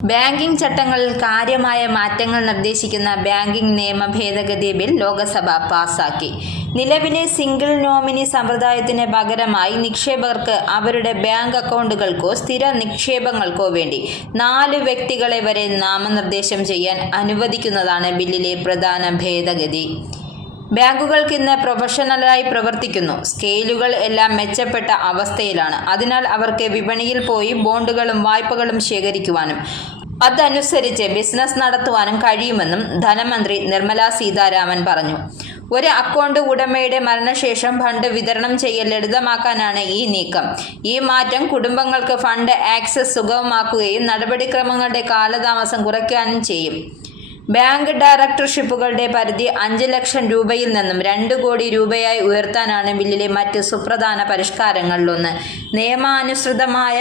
Banking ചട്ടങ്ങളിൽ കാര്യമായ മാറ്റങ്ങൾ നിർദ്ദേശിക്കുന്ന ബാങ്കിംഗ് നിയമ ഭേദഗതി ബിൽ ലോക്സഭ പാസാക്കി. നിലവിലെ സിംഗിൾ നോമിനി സമ്പ്രദായത്തിന് പകരമായി നിക്ഷേപകർക്ക് അവരുടെ ബാങ്ക് അക്കൗണ്ടുകൾക്കോ സ്ഥിര നിക്ഷേപങ്ങൾക്കോ വേണ്ടി 4 വ്യക്തികളെ വരെ നാമനിർദ്ദേശം ചെയ്യാൻ അനുവദിക്കുന്നതാണ് ബില്ലിലെ പ്രധാന ഭേദഗതി. ബാങ്കുകൾക്ക് ഇന്ന് പ്രൊഫഷണലായി പ്രവർത്തിക്കുന്നു. സ്കെയിലുകൾ എല്ലാം മെച്ചപ്പെട്ട അവസ്ഥയിലാണ്. അതിനാൽ അവർക്ക് വിപണിയിൽ പോയി ബോണ്ടുകളും വായ്പകളും ശേഖരിക്കുവാനും അതനുസരിച്ച് ബിസിനസ് നടത്തുവാനും കഴിയുമെന്നും ധനമന്ത്രി നിർമ്മല സീതാരാമൻ പറഞ്ഞു. ഒരു അക്കൗണ്ട് ഉടമയുടെ മരണശേഷം ഫണ്ട് വിതരണം ചെയ്യൽ ലളിതമാക്കാനാണ് ഈ നീക്കം. ഈ മാറ്റം കുടുംബങ്ങൾക്ക് ഫണ്ട് ആക്സസ് സുഗമമാക്കുകയും നടപടിക്രമങ്ങളുടെ കാലതാമസം കുറയ്ക്കാനും ചെയ്യും. ബാങ്ക് ഡയറക്ടർഷിപ്പുകളുടെ പരിധി 5 ലക്ഷം രൂപയിൽ നിന്നും 2 കോടി രൂപയായി ഉയർത്താനാണ് ബില്ലിലെ മറ്റ് സുപ്രധാന പരിഷ്കാരങ്ങളിലൊന്ന്. നിയമാനുസൃതമായ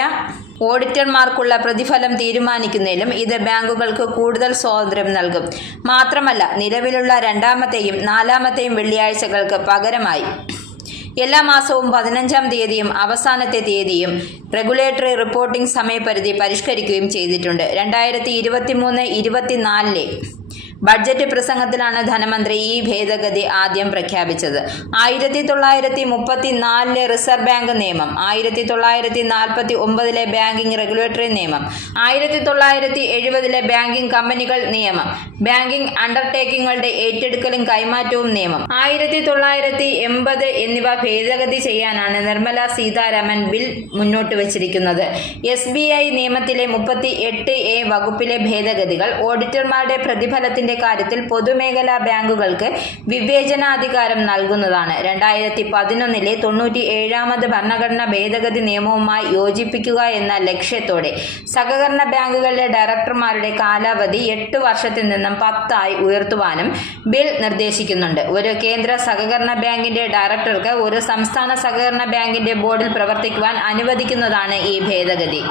ഓഡിറ്റർമാർക്കുള്ള പ്രതിഫലം തീരുമാനിക്കുന്നതിലും ഇത് ബാങ്കുകൾക്ക് കൂടുതൽ സ്വാതന്ത്ര്യം നൽകും. മാത്രമല്ല, നിലവിലുള്ള 2ാമത്തെയും 4ാമത്തെയും വെള്ളിയാഴ്ചകൾക്ക് പകരമായി എല്ലാ മാസവും 15-ാം തീയതിയും അവസാനത്തെ തീയതിയും റെഗുലേറ്ററി റിപ്പോർട്ടിംഗ് സമയപരിധി പരിഷ്കരിക്കുകയും ചെയ്തിട്ടുണ്ട്. 2023-24 ബഡ്ജറ്റ് പ്രസംഗത്തിലാണ് ധനമന്ത്രി ഈ ഭേദഗതി ആദ്യം പ്രഖ്യാപിച്ചത്. 1934 റിസർവ് ബാങ്ക് നിയമം, 1949 ബാങ്കിംഗ് റെഗുലേറ്ററി നിയമം, 1970 ബാങ്കിംഗ് കമ്പനികൾ നിയമം, ബാങ്കിംഗ് അണ്ടർടേക്കിങ്ങുകളുടെ ഏറ്റെടുക്കലും കൈമാറ്റവും നിയമം, 1980 എന്നിവ ഭേദഗതി ചെയ്യാനാണ് നിർമ്മല സീതാരാമൻ ബിൽ മുന്നോട്ട് വച്ചിരിക്കുന്നത്. SBI നിയമത്തിലെ 38A വകുപ്പിലെ ഭേദഗതികൾ ഓഡിറ്റർമാരുടെ പ്രതിഫലത്തിന്റെ കാര്യത്തിൽ പൊതുമേഖലാ ബാങ്കുകൾക്ക് വിവേചനാധികാരം നൽകുന്നതാണ്. 2011 97ാമത് ഭരണഘടനാ ഭേദഗതി നിയമവുമായി യോജിപ്പിക്കുക എന്ന ലക്ഷ്യത്തോടെ സഹകരണ ബാങ്കുകളിലെ ഡയറക്ടർമാരുടെ കാലാവധി 8 വർഷത്തിൽ നിന്നും 10 ആയി ഉയർത്തുവാനും ബിൽ നിർദ്ദേശിക്കുന്നുണ്ട്. ഒരു കേന്ദ്ര സഹകരണ ബാങ്കിന്റെ ഡയറക്ടർക്ക് ഒരു സംസ്ഥാന സഹകരണ ബാങ്കിന്റെ ബോർഡിൽ പ്രവർത്തിക്കുവാൻ അനുവദിക്കുന്നതാണ് ഈ ഭേദഗതി.